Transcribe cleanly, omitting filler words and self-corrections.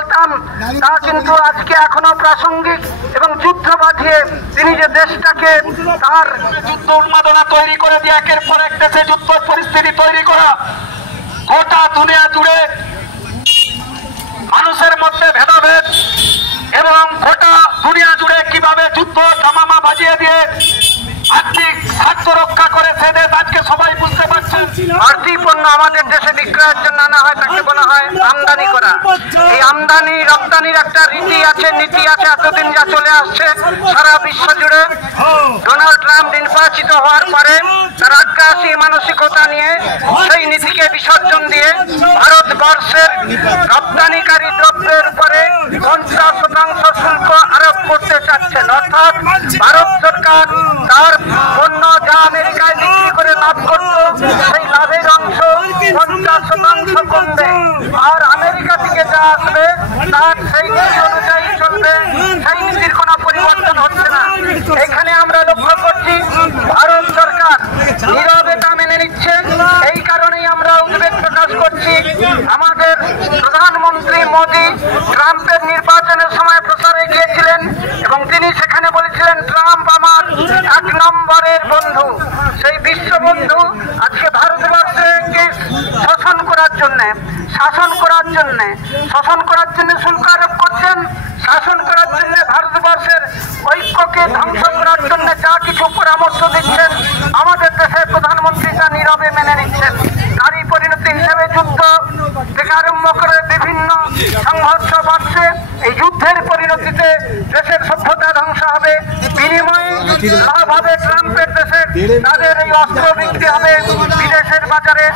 বলতাম তা কিন্তু আজকে এখনো প্রাসঙ্গিক। এবং যুদ্ধ বাঁধিয়ে তিনি যে দেশটাকে তার যুদ্ধ উন্মাদনা তৈরি করে দিয়ে একের পর এক দেশে যুদ্ধ পরিস্থিতি তৈরি করা, গোটা দুনিয়া জুড়ে মানুষের মধ্যে ভেদাভেদ এবং গোটা দুনিয়া জুড়ে কিভাবে যুদ্ধ ধামামা বাজিয়ে দিয়ে আর্থিক স্বার্থ রক্ষা করে সে দেশ আজকে সবাই বুঝতে পারছেন। ভারতীয় পণ্য আমাদের দেশে বিক্রয়ের জন্য আনা হয়, তাকে বলা হয় আমদানি করা। এই আমদানি রপ্তানির একটা রীতি আছে, নীতি আছে, এতদিন যা চলে আসছে সারা বিশ্ব জুড়ে। ডোনাল্ড ট্রাম্প নির্বাচিত হওয়ার পরে তার আগ্রাসী মানসিকতা নিয়ে সেই নীতিকে বিসর্জন দিয়ে ভারতবর্ষের রপ্তানিকারী দ্রব্যের উপরে 50% শুল্ক আরোপ করতে চাচ্ছেন। অর্থাৎ ভারত সরকার তার পণ্য যা আমেরিকায় বিক্রি করে লাভ করত সেই লাভের অংশ 50% কমবে, আর আমেরিকা থেকে যা আসবে তার সেই নীতি অনুযায়ী চলবে। সেই নীতির কোনো পরিবর্তন হচ্ছে না। এখানে আমরা লক্ষ্য করছি ভারত সরকার নীরবে তা মেনে নিচ্ছে। এই কারণেই আমরা উদ্বেগ প্রকাশ করছি। আমাদের প্রধানমন্ত্রী মোদী ট্রাম্পের নির্বাচনের সময় প্রচারে গিয়েছিলেন এবং তিনি সেখানে বলেছিলেন ট্রাম্প আমার 1 নম্বরের বন্ধু। সেই বিশ্ববন্ধু আজকে ভারতবর্ষকে শাসন করার জন্য শুল্ক আরোপ করছেন, শাসন করার জন্য ভারতবর্ষের ঐক্যকে ধ্বংস করার জন্য যা কিছু পরামর্শ দিচ্ছেন আমাদের দেশের প্রধানমন্ত্রী তা নীরবে মেনে নিচ্ছেন। তারই পরিণতি হিসেবে যুদ্ধ থেকে আরম্ভ করে বিভিন্ন সংঘর্ষ বাড়ছে। এই যুদ্ধের পরিণতিতে দেশের সভ্যতা ধ্বংস হবে, বিনিময়ে লাভ হবে ট্রাম্পের দেশের, তাদের এই অস্ত্র বিক্রি হবে বিদেশের বাজারে।